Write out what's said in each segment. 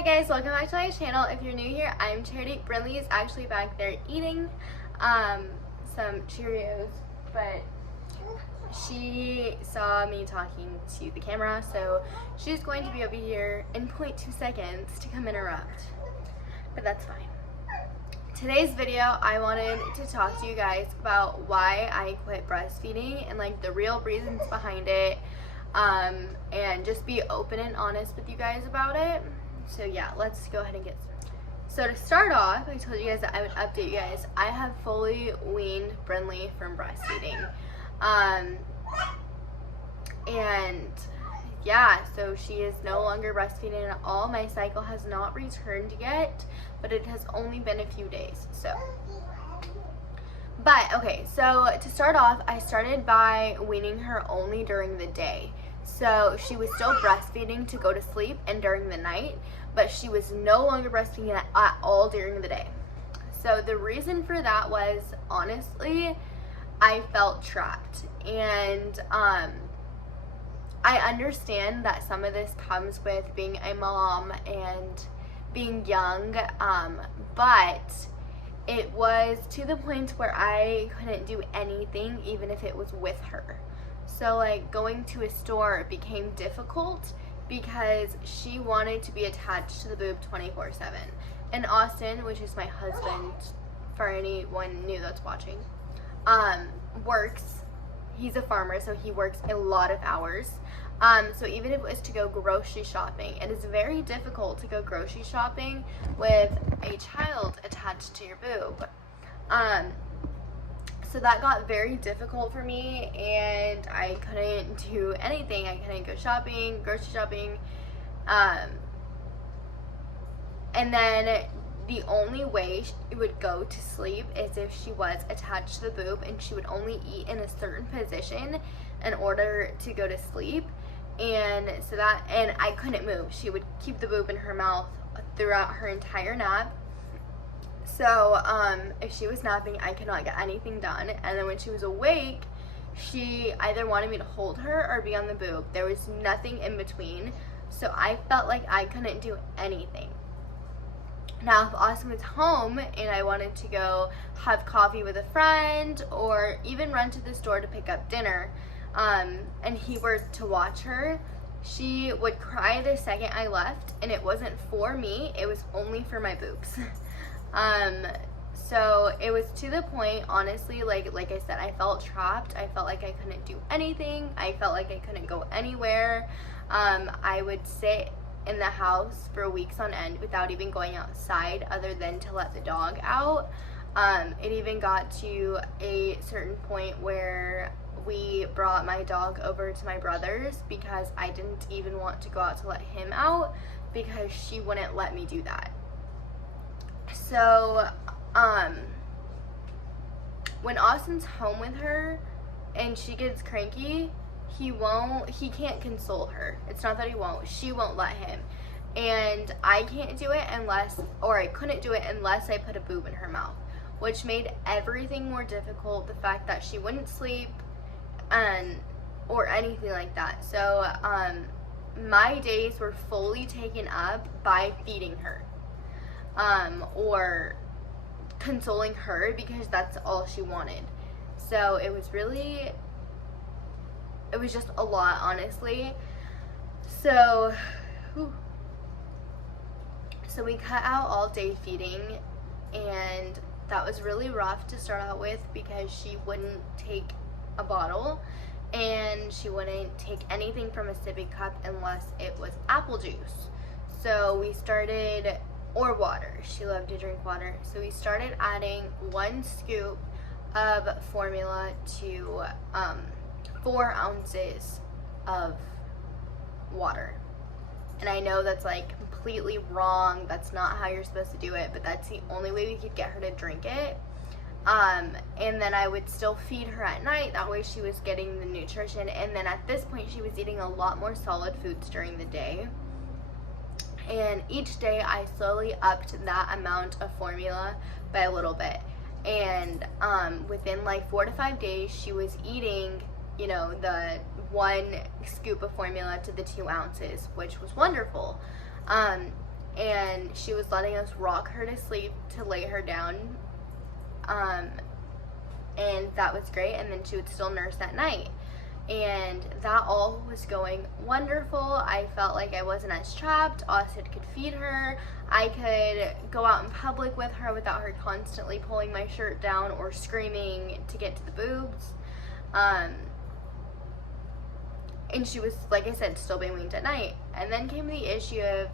Hi guys, welcome back to my channel. If you're new here, I'm Charity. Brinley is actually back there eating some Cheerios, but she saw me talking to the camera, so she's going to be over here in 0.2 seconds to come interrupt, but that's fine. Today's video, I wanted to talk to you guys about why I quit breastfeeding and like the real reasons behind it, and just be open and honest with you guys about it. So yeah, let's go ahead and get started. So to start off, I told you guys that I would update you guys. I have fully weaned Brinley from breastfeeding. And yeah, so she is no longer breastfeeding at all. My cycle has not returned yet, but it has only been a few days. But okay, so to start off, I started by weaning her only during the day. So she was still breastfeeding to go to sleep and during the night, but she was no longer breastfeeding at all during the day. So the reason for that was, honestly, I felt trapped. And I understand that some of this comes with being a mom and being young, but it was to the point where I couldn't do anything even if it was with her. So like going to a store became difficult because she wanted to be attached to the boob 24/7. And Austin, which is my husband, for anyone new that's watching, works. He's a farmer, so he works a lot of hours. So even if it was to go grocery shopping, it is very difficult to go grocery shopping with a child attached to your boob. So that got very difficult for me, and I couldn't do anything. I couldn't go shopping, grocery shopping. And then the only way she would go to sleep is if she was attached to the boob, and she would only eat in a certain position in order to go to sleep. And so that, and I couldn't move. She would keep the boob in her mouth throughout her entire nap. So if she was napping, I could not get anything done. And then when she was awake, she either wanted me to hold her or be on the boob. There was nothing in between. So I felt like I couldn't do anything. Now, if Austin was home and I wanted to go have coffee with a friend or even run to the store to pick up dinner, and he were to watch her, she would cry the second I left, and it wasn't for me, it was only for my boobs. So it was to the point, honestly, like I said, I felt trapped. I felt like I couldn't do anything. I felt like I couldn't go anywhere. I would sit in the house for weeks on end without even going outside other than to let the dog out. It even got to a certain point where we brought my dog over to my brother's because I didn't even want to go out to let him out because she wouldn't let me do that. So when Austin's home with her and she gets cranky, he can't console her. It's not that he won't, she won't let him. And I can't do it I couldn't do it unless I put a boob in her mouth, which made everything more difficult. The fact that she wouldn't sleep or anything like that. So my days were fully taken up by feeding her, or consoling her because that's all she wanted. So it was just a lot, honestly. So we cut out all day feeding, and that was really rough to start out with because she wouldn't take a bottle and she wouldn't take anything from a sippy cup unless it was apple juice. So we started, or water. She loved to drink water. So we started adding 1 scoop of formula to 4 ounces of water. And I know that's like completely wrong. That's not how you're supposed to do it, but that's the only way we could get her to drink it. And then I would still feed her at night. That way she was getting the nutrition. And then at this point, she was eating a lot more solid foods during the day. And each day I slowly upped that amount of formula by a little bit. And within like 4 to 5 days, she was eating, you know, the 1 scoop of formula to the 2 ounces, which was wonderful. and she was letting us rock her to sleep to lay her down, and that was great. And then she would still nurse at night, and that all was going wonderful. I felt like I wasn't as trapped. Austin could feed her. I could go out in public with her without her constantly pulling my shirt down or screaming to get to the boobs. And she was, like I said, still being weaned at night. And then came the issue of,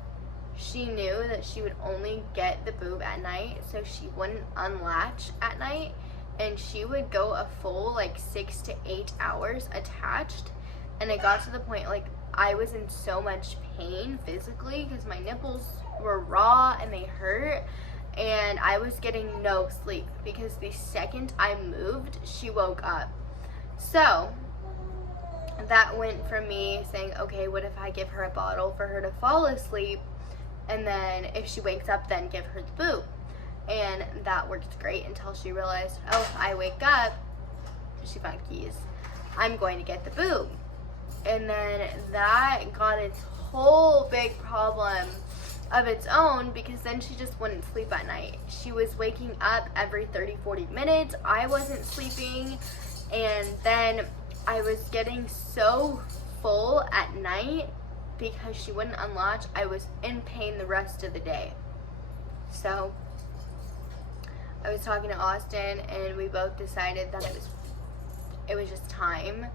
she knew that she would only get the boob at night, so she wouldn't unlatch at night, and she would go a full like 6 to 8 hours attached. And it got to the point, like, I was in so much pain physically because my nipples were raw and they hurt, and I was getting no sleep because the second I moved, she woke up. So that went from me saying, okay, what if I give her a bottle for her to fall asleep, and then if she wakes up, then give her the boob. And that worked great until she realized, oh, if I wake up, she found keys, I'm going to get the boob. And then that got its whole big problem of its own, because then she just wouldn't sleep at night. She was waking up every 30-40 minutes. I wasn't sleeping, and then I was getting so full at night because she wouldn't unlatch. I was in pain the rest of the day. So I was talking to Austin, and we both decided that it was just time,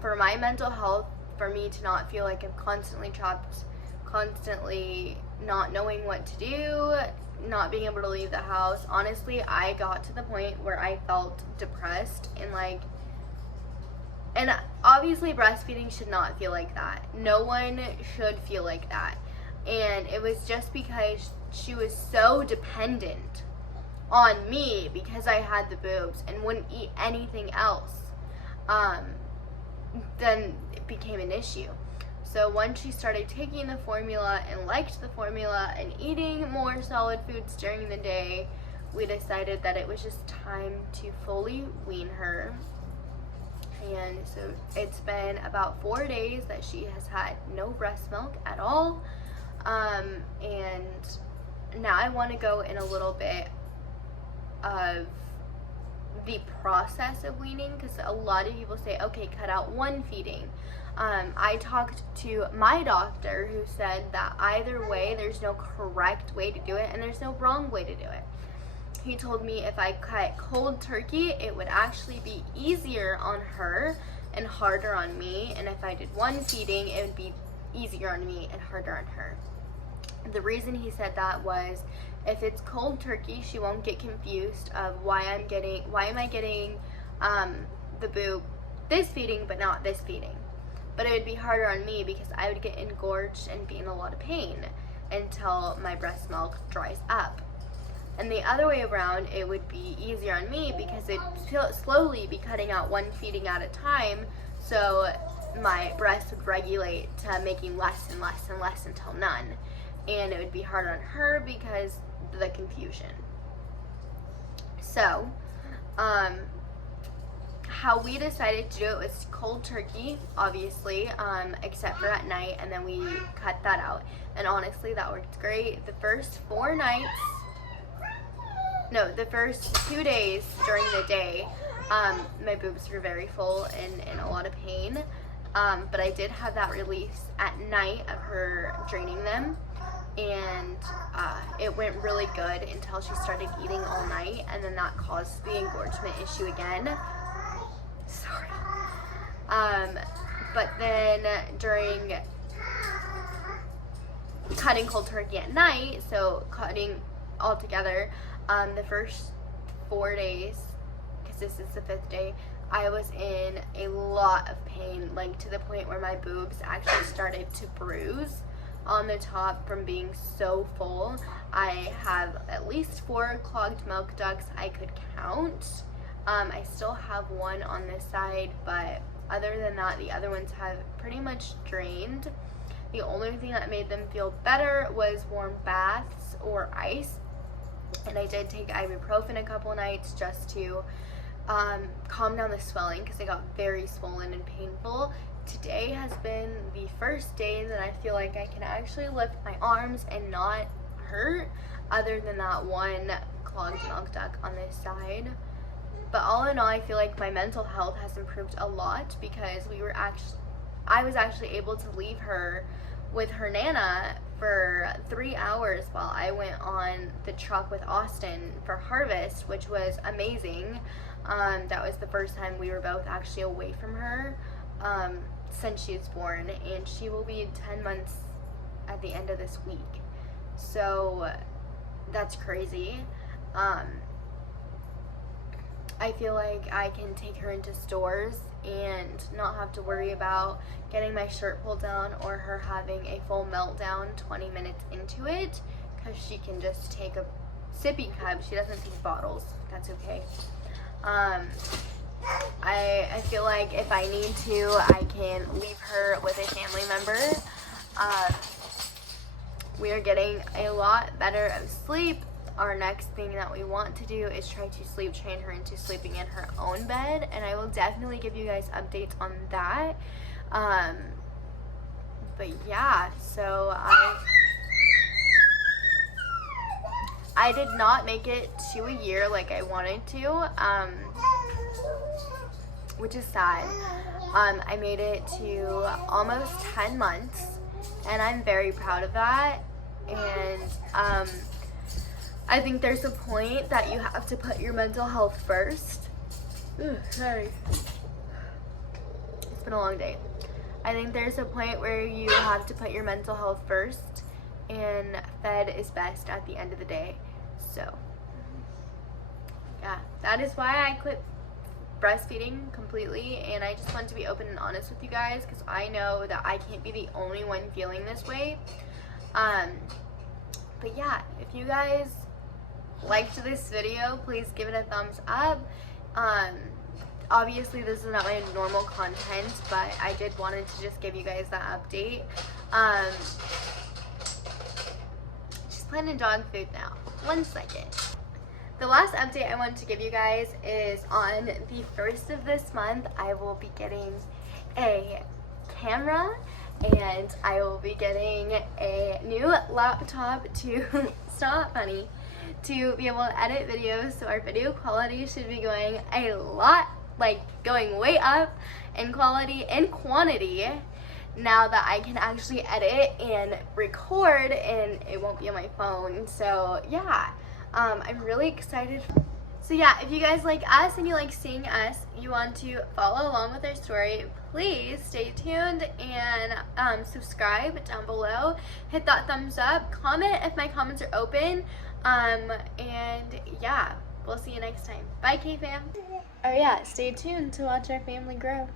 for my mental health, for me to not feel like I'm constantly trapped, constantly not knowing what to do, not being able to leave the house. Honestly, I got to the point where I felt depressed, and obviously breastfeeding should not feel like that. No one should feel like that. And it was just because she was so dependent on me because I had the boobs and wouldn't eat anything else. Then it became an issue. So once she started taking the formula and liked the formula and eating more solid foods during the day, we decided that it was just time to fully wean her. And so it's been about 4 days that she has had no breast milk at all. And now I want to go in a little bit of the process of weaning, because a lot of people say, okay, cut out one feeding. I talked to my doctor, who said that either way, there's no correct way to do it and there's no wrong way to do it. He told me if I cut cold turkey, it would actually be easier on her and harder on me, and if I did one feeding, it would be easier on me and harder on her. The reason he said that was, if it's cold turkey, she won't get confused of why am I getting the boob this feeding but not this feeding. But it would be harder on me because I would get engorged and be in a lot of pain until my breast milk dries up. And the other way around, it would be easier on me because it'd slowly be cutting out one feeding at a time, so my breast would regulate to making less and less and less until none. And it would be harder on her because of the confusion. So, how we decided to do it was cold turkey, obviously, except for at night, and then we cut that out. And honestly, that worked great. The first 2 days during the day, my boobs were very full and in a lot of pain. But I did have that release at night of her draining them, and it went really good until she started eating all night, and then that caused the engorgement issue again. Sorry. But then during cutting cold turkey at night, so cutting all together, the first 4 days, because this is the 5th day, I was in a lot of pain, like to the point where my boobs actually started to bruise on the top from being so full. I have at least 4 clogged milk ducts I could count. I still have one on this side, but other than that, the other ones have pretty much drained. The only thing that made them feel better was warm baths or ice. And I did take ibuprofen a couple nights just to calm down the swelling, because it got very swollen and painful. today has been the first day that I feel like I can actually lift my arms and not hurt, other than that one clogged milk duct on this side. But all in all, I feel like my mental health has improved a lot, because I was actually able to leave her with her Nana for 3 hours while I went on the truck with Austin for harvest, which was amazing. That was the first time we were both actually away from her since she was born, and she will be 10 months at the end of this week. So that's crazy. I feel like I can take her into stores and not have to worry about getting my shirt pulled down or her having a full meltdown 20 minutes into it, because she can just take a sippy cup. She doesn't take bottles. That's okay. I feel like if I need to, I can leave her with a family member. We are getting a lot better of sleep. Our next thing that we want to do is try to sleep train her into sleeping in her own bed, and I will definitely give you guys updates on that. But yeah, so I did not make it to a year like I wanted to, which is sad. I made it to almost 10 months, and I'm very proud of that. And I think there's a point that you have to put your mental health first. Ooh, sorry. It's been a long day. I think there's a point where you have to put your mental health first, and fed is best at the end of the day. So yeah, that is why I quit breastfeeding completely, and I just want to be open and honest with you guys, because I know that I can't be the only one feeling this way. But yeah, if you guys liked this video, please give it a thumbs up. Obviously this is not my normal content, but I did wanted to just give you guys that update. She's planning dog food now. 1 second. The last update I want to give you guys is on the 1st of this month, I will be getting a camera, and I will be getting a new laptop to stop funny, to be able to edit videos. So our video quality should be going a lot, like going way up in quality and quantity now that I can actually edit and record, and it won't be on my phone. So yeah, I'm really excited. So yeah, if you guys like us and you like seeing us, you want to follow along with our story, please stay tuned and subscribe down below. Hit that thumbs up. Comment if my comments are open. And yeah, we'll see you next time. Bye, K-Fam. Oh yeah, stay tuned to watch our family grow.